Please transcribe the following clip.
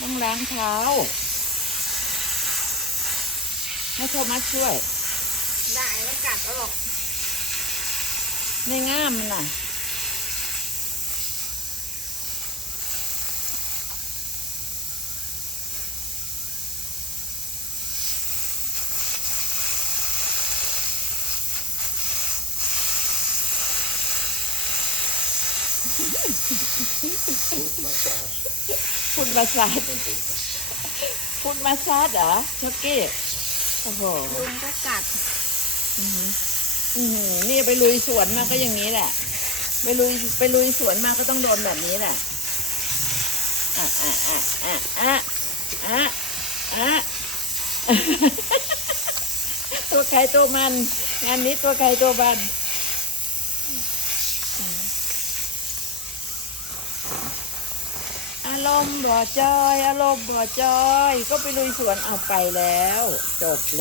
ต้องล้างเท้า ให้โทมัสช่วย ได้ไม่กัดหรอกในง่ามมันน่ะ ฟุตมาซาดฟุตมาซาดเหรอช็อกกี้โอ้โหลุงก็กัดอื้อหืออื้อหือนี่ไปลุยสวนมาก็อย่างนี้แหละ ไปลุยไปลุยสวนมาก็ต้องโดนแบบนี้แหละอะอะอะอะอะอะอะตัวใครตัวมัน งานนี้ตัวใครตัวมัน อารมณ์บ่จอยอารมณ์บ่จอย ก็ไปลุยสวนเอาไปแล้ว จบเลย